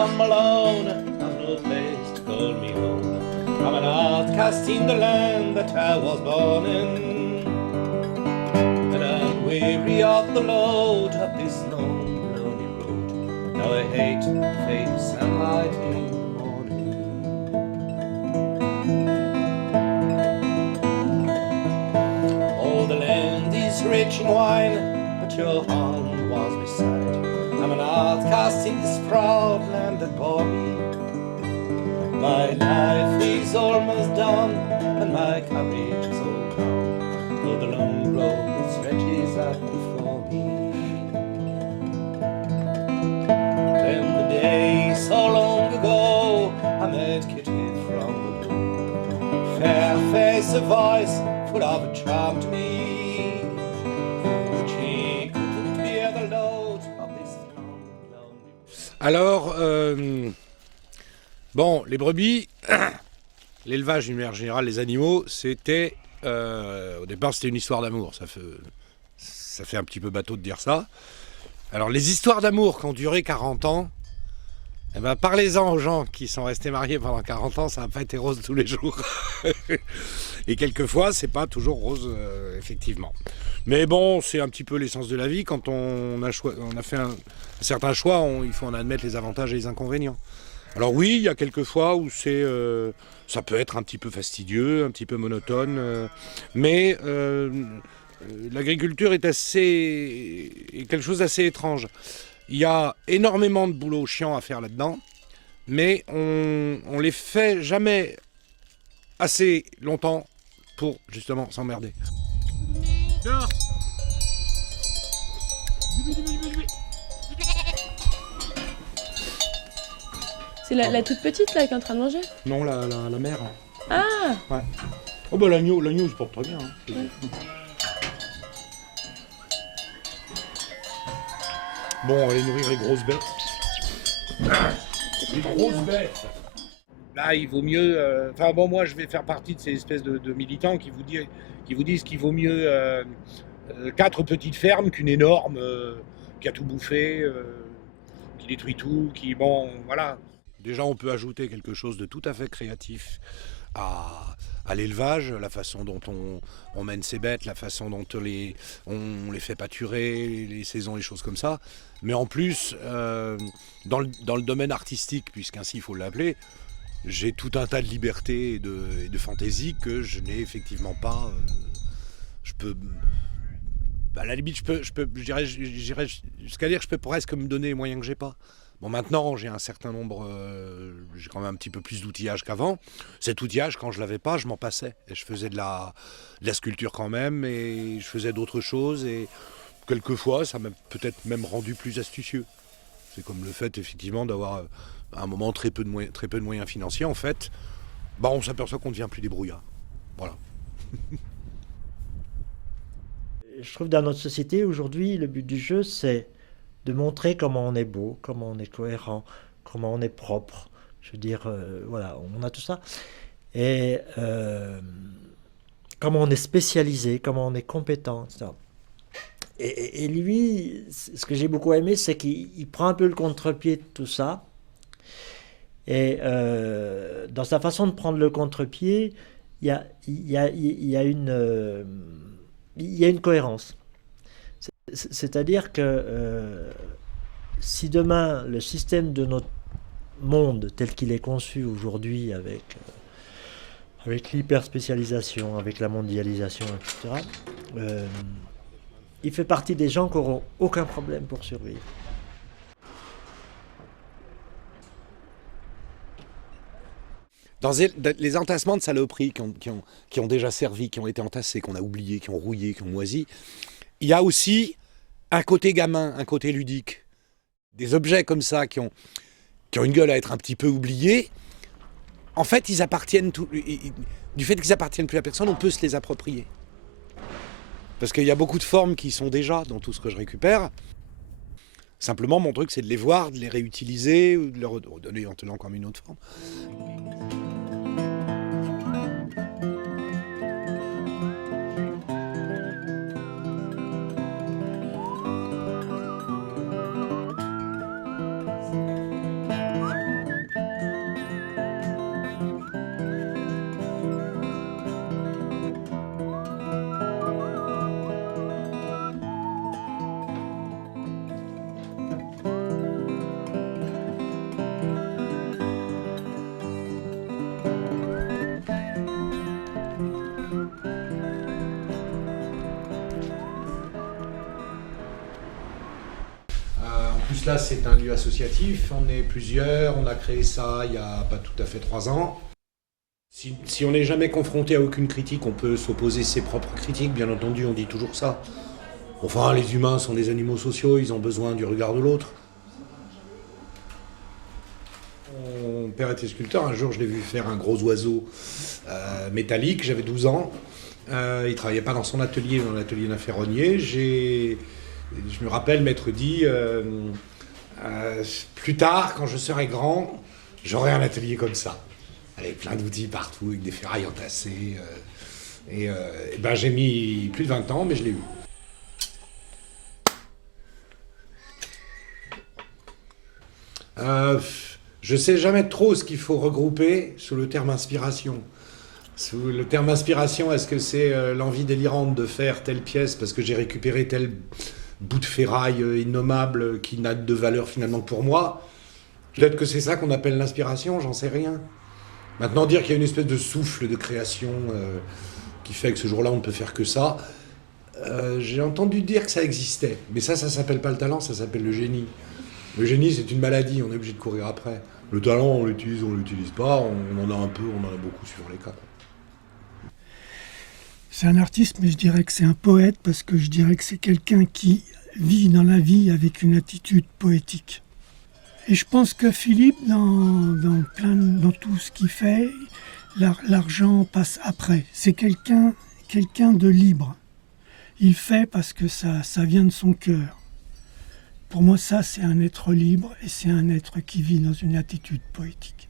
I'm alone, I've no place to call me home. I'm an outcast in the land that I was born in, and I'm weary of the load of this long, lonely road. Now I hate the fade of sunlight in the morning. All the land is rich in wine, but your hand was beside. I'm an outcast in this proud land that bore me. My life is almost done, and my courage is all gone, for the long road that stretches out before me. Then the day so long ago, I met Kitty from the blue. Fair face, a voice full of a charm to me. She couldn't bear the load of this long, lonely road. Alors, bon, les brebis, l'élevage d'une manière générale, les animaux, c'était, au départ, c'était une histoire d'amour. Ça fait un petit peu bateau de dire ça. Alors, les histoires d'amour qui ont duré 40 ans, eh ben, parlez-en aux gens qui sont restés mariés pendant 40 ans, ça n'a pas été rose tous les jours. Et quelquefois, c'est pas toujours rose, effectivement. Mais bon, c'est un petit peu l'essence de la vie. Quand on a fait un certain choix, il faut en admettre les avantages et les inconvénients. Alors oui, il y a quelques fois où ça peut être un petit peu fastidieux, un petit peu monotone, mais l'agriculture est quelque chose d'assez étrange. Il y a énormément de boulot chiant à faire là-dedans, mais on les fait jamais assez longtemps pour justement s'emmerder. Dehors. C'est la toute petite là qui est en train de manger? Non, la mère. Ah! Ouais. Oh bah l'agneau il se porte très bien. Hein. Ouais. Bon, on va aller nourrir les grosses bêtes. Les grosses bêtes. Là, il vaut mieux... Enfin bon, moi je vais faire partie de ces espèces de militants qui vous disent qu'il vaut mieux 4 petites fermes qu'une énorme qui a tout bouffé, qui détruit tout, qui... Bon, voilà. Déjà, on peut ajouter quelque chose de tout à fait créatif à l'élevage, la façon dont on mène ses bêtes, la façon dont on les fait pâturer, les saisons, les choses comme ça. Mais en plus, dans le domaine artistique, puisqu'ainsi il faut l'appeler, j'ai tout un tas de liberté et de fantaisie que je n'ai effectivement pas. Je peux... À la limite, j'irais jusqu'à dire que je peux presque me donner les moyens que j'ai pas. Bon, maintenant, j'ai un certain nombre, j'ai quand même un petit peu plus d'outillage qu'avant. Cet outillage, quand je l'avais pas, je m'en passais. Et je faisais de la sculpture quand même, et je faisais d'autres choses, et quelquefois, ça m'a peut-être même rendu plus astucieux. C'est comme le fait, effectivement, d'avoir à un moment très peu de moyens financiers. En fait, bah, on s'aperçoit qu'on ne devient plus débrouillard. Voilà. Je trouve que dans notre société, aujourd'hui, le but du jeu, c'est de montrer comment on est beau, comment on est cohérent, comment on est propre. Je veux dire, voilà, on a tout ça. Et comment on est spécialisé, comment on est compétent, etc. Et lui, ce que j'ai beaucoup aimé, c'est qu'il prend un peu le contre-pied de tout ça. Et dans sa façon de prendre le contre-pied, il y a une cohérence. C'est-à-dire que si demain le système de notre monde tel qu'il est conçu aujourd'hui avec l'hyperspécialisation, avec la mondialisation, etc., il fait partie des gens qui n'auront aucun problème pour survivre. Dans les entassements de saloperies qui ont déjà servi, qui ont été entassés, qu'on a oubliés, qui ont rouillé, qui ont moisi, il y a aussi un côté gamin, un côté ludique. Des objets comme ça qui ont une gueule à être un petit peu oubliés, en fait, ils appartiennent du fait qu'ils appartiennent plus à personne, on peut se les approprier. Parce qu'il y a beaucoup de formes qui sont déjà dans tout ce que je récupère. Simplement, mon truc, c'est de les voir, de les réutiliser, ou de leur redonner en tenant comme une autre forme. plus là, c'est un lieu associatif. On est plusieurs. On a créé ça il y a pas tout à fait 3 ans. Si on n'est jamais confronté à aucune critique, on peut s'opposer ses propres critiques. Bien entendu, on dit toujours ça. Enfin, les humains sont des animaux sociaux. Ils ont besoin du regard de l'autre. Mon père était sculpteur. Un jour, je l'ai vu faire un gros oiseau métallique. J'avais 12 ans. Il ne travaillait pas dans son atelier, dans l'atelier d'un ferronnier. Je me rappelle m'être dit, plus tard, quand je serai grand, j'aurai un atelier comme ça, avec plein d'outils partout, avec des ferrailles entassées. Et ben, j'ai mis plus de 20 ans, mais je l'ai eu. Je ne sais jamais trop ce qu'il faut regrouper sous le terme inspiration. Sous le terme inspiration, est-ce que c'est l'envie délirante de faire telle pièce parce que j'ai récupéré tel bout de ferraille innommable qui n'a de valeur finalement que pour moi? Peut-être que c'est ça qu'on appelle l'inspiration, j'en sais rien. Maintenant, dire qu'il y a une espèce de souffle de création qui fait que ce jour-là, on ne peut faire que ça, j'ai entendu dire que ça existait. Mais ça s'appelle pas le talent, ça s'appelle le génie. Le génie, c'est une maladie, on est obligé de courir après. Le talent, on l'utilise pas, on en a un peu, on en a beaucoup suivant les cas. C'est un artiste, mais je dirais que c'est un poète, parce que je dirais que c'est quelqu'un qui vit dans la vie avec une attitude poétique. Et je pense que Philippe, dans tout ce qu'il fait, l'argent passe après. C'est quelqu'un de libre. Il fait parce que ça vient de son cœur. Pour moi, ça, c'est un être libre et c'est un être qui vit dans une attitude poétique.